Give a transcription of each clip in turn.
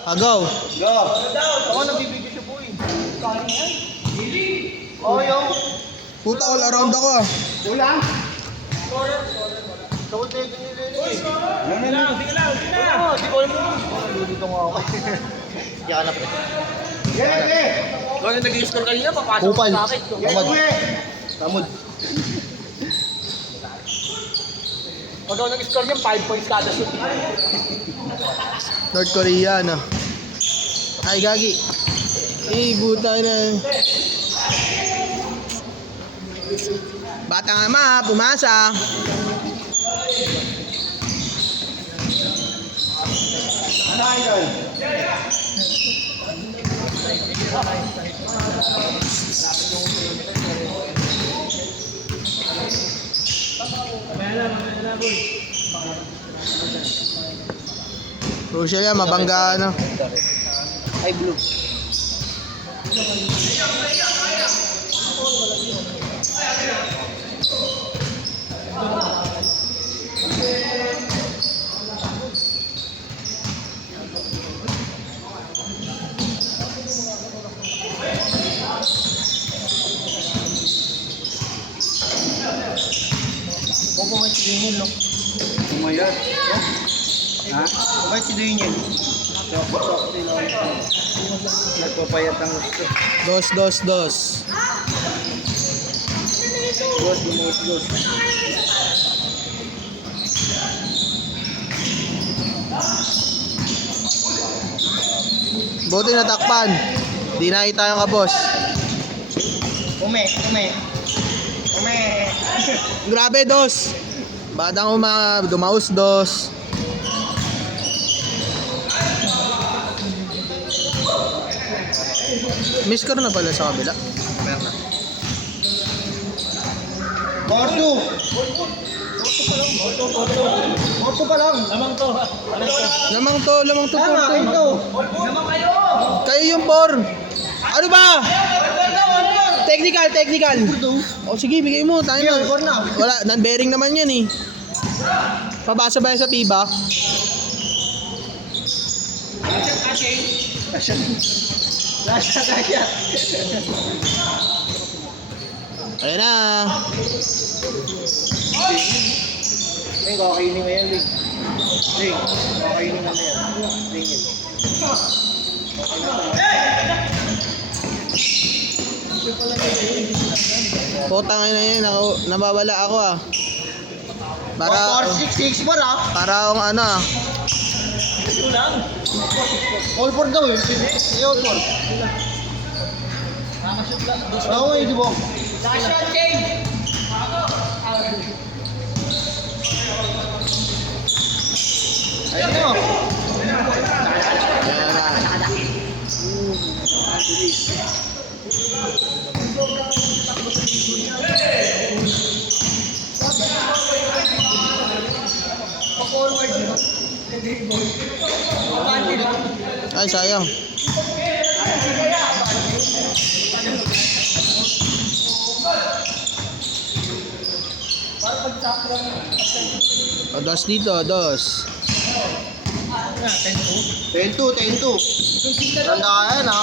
Go. Go. Ako nabibigyan siya po eh. Kali yan. Oo yung. Puta, all around ako ah. Ulang. Double take ni Lili. Sige lang. Oo, di ko alam mo. Dito nga ako. Hindi ka na pre. Sige. Kung yung nag-i-score kanina, papasok Kupal. sa akin. Tamod. Pag ako nag-score niya, 5 points kada shoot. North Korea, no? Ay, gagi. Buta na. Batang ama, pumasa. Ano idol? Crucial yan, mabangga ano. Ay, blue. Opo, may sigingin, no? Umayat. Ha? May sigingin. Nagpapayat ang gusto. Dos. Dos, bumuhos, dos. Buti natakpan. Di nakita yung kabos. Ume. Grabe, dos. Batang uma, dumaus, dos. Miss ko na pala sa kabila. Bordo pa lang. Lamang to, Tama, porto. ito. Kayo yung por. Ano ba? Technical. O sige, bigay mo. Tayo Sige, na. record na. Wala, non-bearing naman yan eh. Pabasa ba yan sa piba? Lasa kaya. Ayan na. Ay, kakainin mo yan, Ling. Ling, kakainin mo yan. Ling yun. Putang ina yun. Nababala ako ah. Para, 4-6-6 mo na. para akong ano ah. All for daw eh. Ay, all for. Oo, di ba? Lasa change. Ayun mo. Ayan na. Ay, sayang. O, dos dito, dos. 10-2. Tanda ka yan, ha?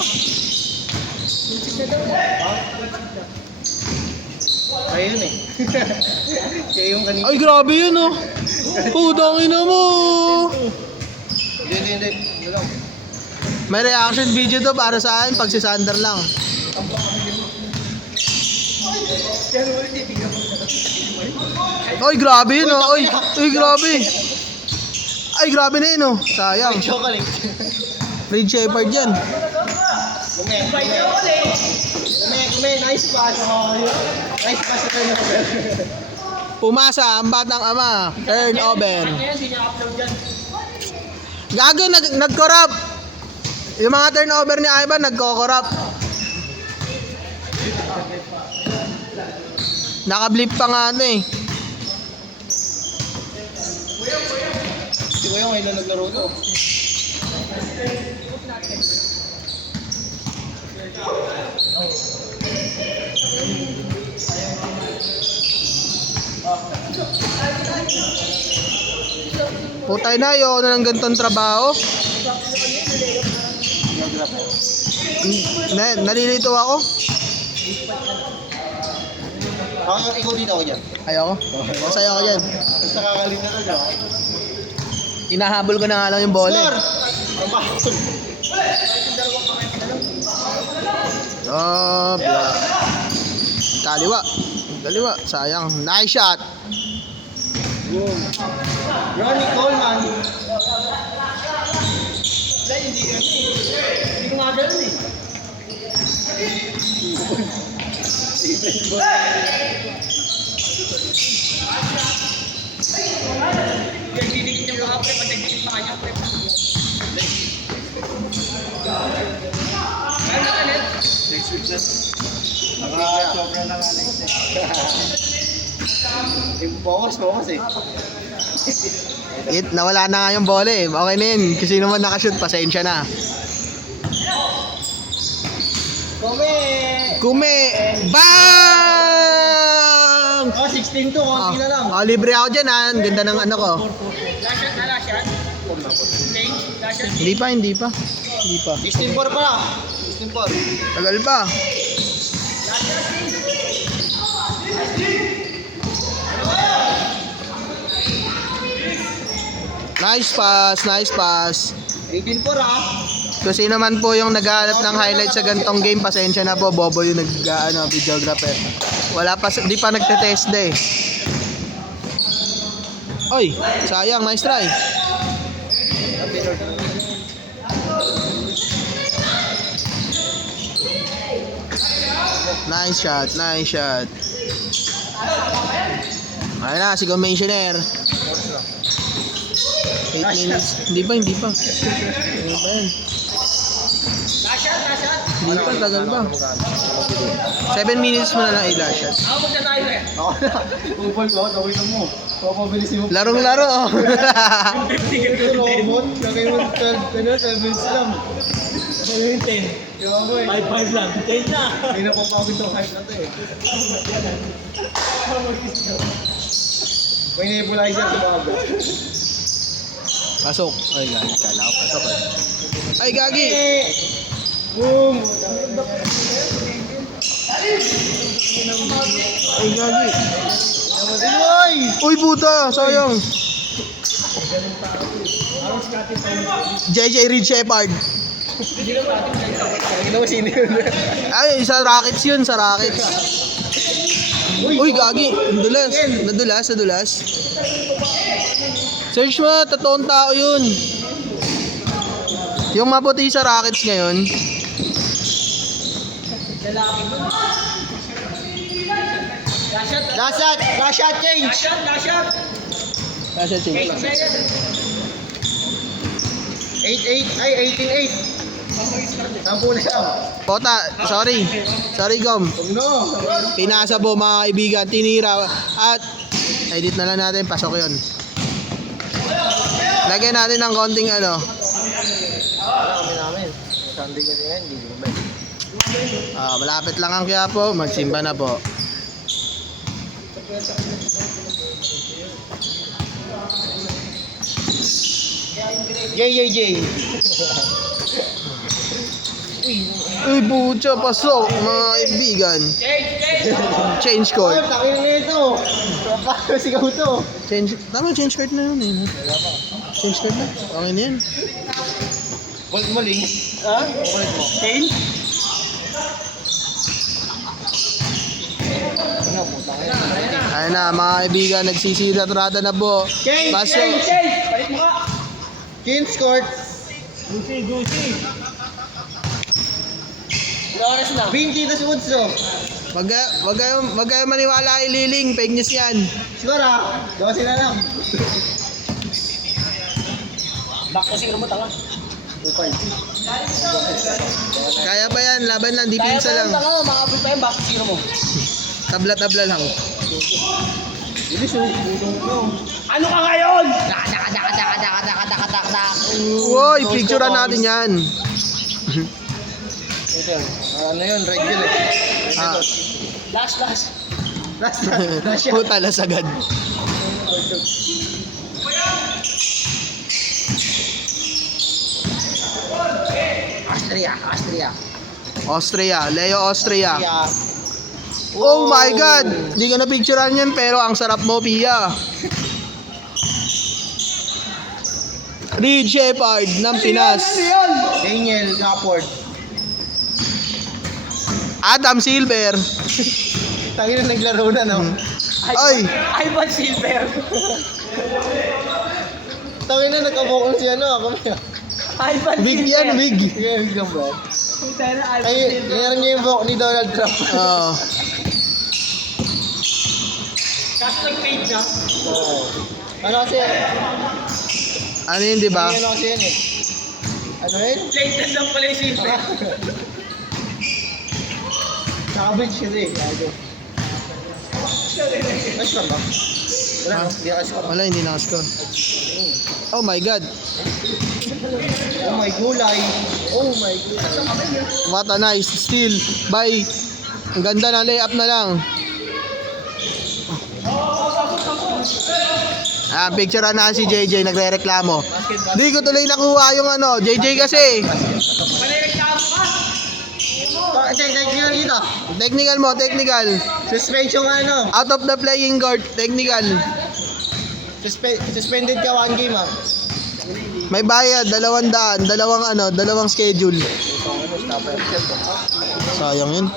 Ayun eh. Siya yung kanina. Ay, grabe yun oh. Putang ina mo. Hindi. Ano? May reaction video to para sa akin pag si Sander lang. Ay, grabe yun oh. Ay, grabe. Ay, grabe na yun oh. Sayang. Chocolate. Red Shepherd yan. Kume. Nice pass. Nice pass sa kanya. Pumasa ang batang ama. Turnover. Hindi niya upload yan. Gago, nag-corrupt. Yung mga turnover ni Ivan, nagko-corrupt. Naka-blip pa nga ano eh. Si Kuya ngayon lang naglaro to. Putay na, ayoko na ng ganitong trabaho. Nalilito ako. Ikaw dito ako dyan. Ayoko. Masaya ako dyan. Mas nakakalit na talaga. Inahabol ko na nga lang yung bola. Score! Oh, Kaliwa. Kaliwa. Sayang. Nice shot. Boom. Ronnie Coleman. Hindi ko nga ganun eh. Next week na. Sobra na nga next week. Focus eh. Nawala na nga yung bola eh. Okay na yun. Kasi naman nakashoot, pasensya na. Kume! Bang! 16 to, konti na lang. Libre ako dyan ha. Ang ganda ng ano ko. Hindi pa. 16-4 pa lang. 16-4. Tagal pa. Nice pass. 18-4 ah. Kasi naman po yung naghahanap ng highlight sa gantong game, pasensya na po, bobo yung videographer. Di pa nagtetest eh. Oy, sayang, nice try. Nice shot. Ayun na, si Commissioner. 8 minutes. Hindi pa. Ano ba yan? Hindi pa, tagal pa. 7 minutes mo na lang i-dash shot. Ako na. Upol ko, tawin mo. Papabilisin mo. Larong-laro oh. Robot, lagay mo 12 minutes lang. Ano yung 10? Yung ako eh. 5-5 lang. 10 na. Hindi na papawin itong hype na ito eh. May nebulizer sa bago. Pasok. Ay, gagi. Kala ko pasok eh. Ay, gagi! Boom! Ay, gagi. Uy! Uy, puta! Sayang. JJ Reed Shepard. Ginawa sino yun? Ay, sa Rockets yun, sa Rockets. Uy, gagi. Nadulas. Search mo, totoong tao yun. Yung mabuti sa Rockets ngayon. Last shot change! Kasi change. 18-8. Sampu na lang. Pota, sorry. Sorry, Gom. No! Pinasa po mga kaibigan, tinira. At, edit na lang natin, pasok yun. Lagyan natin ng konting ano. Kami namin. Sunday kasi yan, hindi ko ba? Malapit lang ang Quiapo, magsimba na po. Jay. Uy, butya, pasok, mga kaibigan. Change Ay, court. takin na ito. Sigaw to. Change court na yun eh. Change court na. Okay na yan. Bolt mo, Ling. Ha? Bolt mo. Change? Ayun na, mga kaibigan, nagsisira-trada na po. Change! Baso. Balik mo ka! Kings court. Gucci. Oras na. 20 tas Udso. Wag kayo maniwala kay Liling, fake news yan. Siguro ah. 12 na lang. Back kasi mo tanga. Upay. Kaya pa yan, laban lang, di pinsa lang. Kaya pa yan, mga abot pa yan, back zero mo. Tabla-tabla lang. Bilis oh. Ano ka ngayon? Dak. Uy, picturean natin yan. Ito yun. Ano yun? Regular. Last. Puta, lasagad. Austria, Leo Austria. Oh my God! Hindi ka na-picturean yan pero ang sarap mo, Pia. Reed Shepard ng Pinas. Daniel Gafford. Adam Silver. Tangin na naglaro na, no? Ay! Ivan Silver. Tangin na nagkabokol siya, no? Ako Ivan Big yan, big. Kaya biglang ba? Sana Ivan Ay, Silver. nangyari niya yung bok ni Donald Trump. Oo. Kaso nag-fade na. Oo. Ano kasi? Ano yun, di ba? Ano kasi yan eh? Ano yun? Blatant lang pala yung Silver. Nakabridge kasi eh. Gago. Nashkan ba? Wala, no? Hindi nakashkan. Wala, hindi nakascore. Oh my God. Oh my gulay. Oh my gulay. What a nice steal by. Ang ganda na layup na lang. Picture na si JJ nagre-reklamo. Di ko tuloy nakuha yung ano, JJ kasi. Technical dito. Technical mo, technical. Suspension ka ano? Out of the playing court, technical. Suspended ka 1 game ah. May bayad, 200, dalawang schedule. Sayang yun.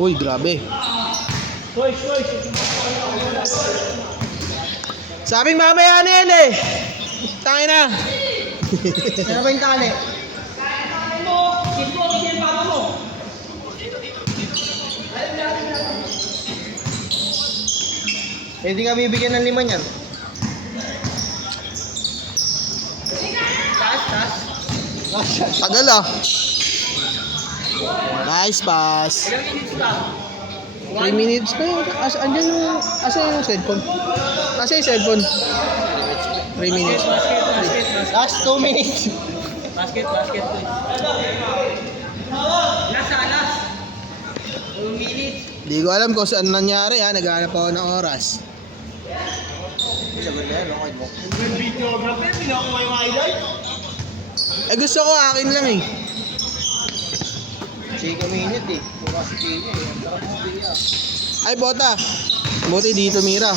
Uy, grabe. Sabing mamaya na yan eh. Tangin na. Ano ba yung tali? Hindi ka bibigyan ng 5 niyan. Tagal ah. Nice pass. 3 minutes pa yun. Andyan yung, yung cellphone? Asa yung cellphone? 3 minutes. Last 2 minutes. Basket. Last. 2 minutes. Di ko alam kung saan nangyari ha. Naghanap ako ng oras. Sabi na yan, okay mo. Yung videographer, pinakuha yung highlight. Gusto ko akin lang eh. Sige minute eh. Mukha si Kenya eh. Ang sarap mo biya. Ay bota. Buti dito mira.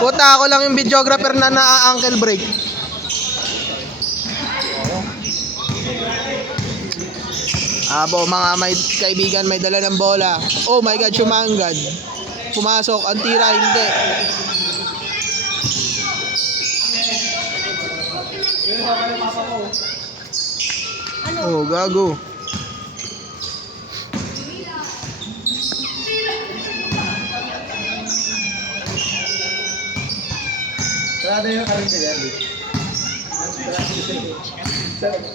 Puta ako lang yung videographer na na-ankle break. Abo mga may kaibigan may dala ng bola. Oh my God, Shumangad. Pumasok, ang tira hindi. Oh, gago. Sarado yung karinyo yan eh.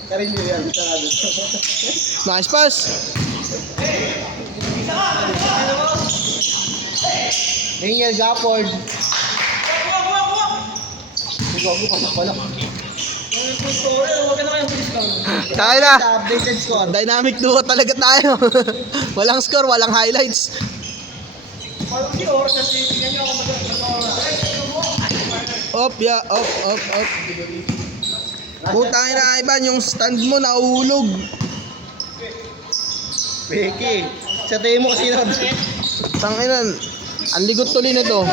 Karinyo yan, sarado. Nice pass. Daniel Gafford. Gago pasok pala. Tayo na. Sa updated score. Dynamic duo talaga tayo. Walang score, walang highlights. Op, yeah, op. Putang ina, Ivan, yung stand mo nahulog. Becky. Sa tayo mo kasi na. Tanginan, ang ligot tuloy nito.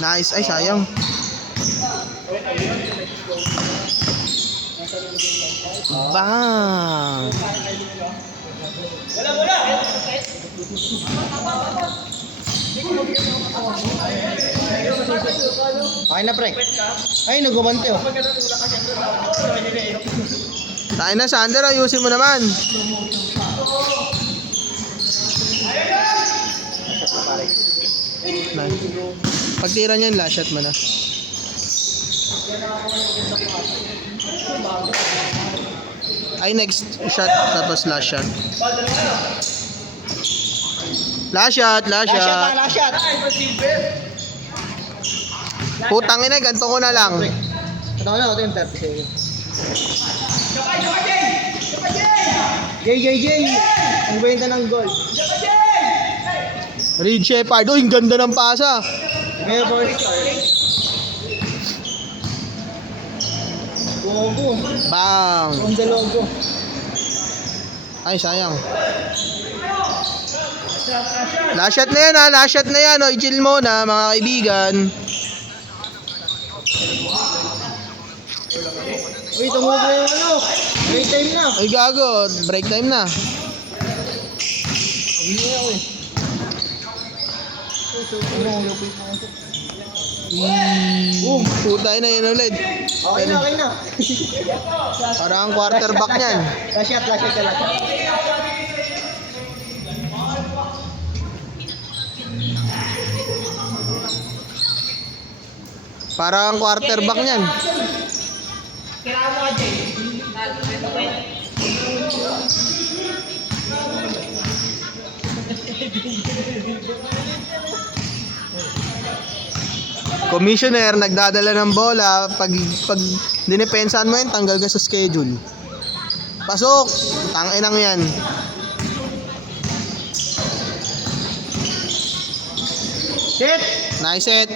Nice, ay sayang. Bang! Okay na pre. Ay, nagumante oh. Tayo na, Sander, ayusin mo naman. Nice. Pagtira niyan, last shot mo na. Ay, next shot, tapos last shot. Last shot. Last shot. Putang ina, ganito ko na lang. Ito na, ito yung 30 seconds. Jay! Ang benta ng goal. Reed Shepard. Uy, ang ganda ng pasa. May boys. Gogo. Bang. From the logo. Ay, sayang. Last shot na yan ha. Last shot na yan. O, i-chill mo na mga kaibigan. Uy, tumubo yung ano. Break time na. Ay, gago. Break time na. Hindi na ako eh. Boom. Puta na yan ulit. Okay na, okay na. Parang quarterback niyan. Last shot ka lang. Parang quarterback niyan. Commissioner, nagdadala ng bola. Pag dinepensahan mo yan, tanggal ka sa schedule. Pasok! Tanginang yan. Set! Nice set.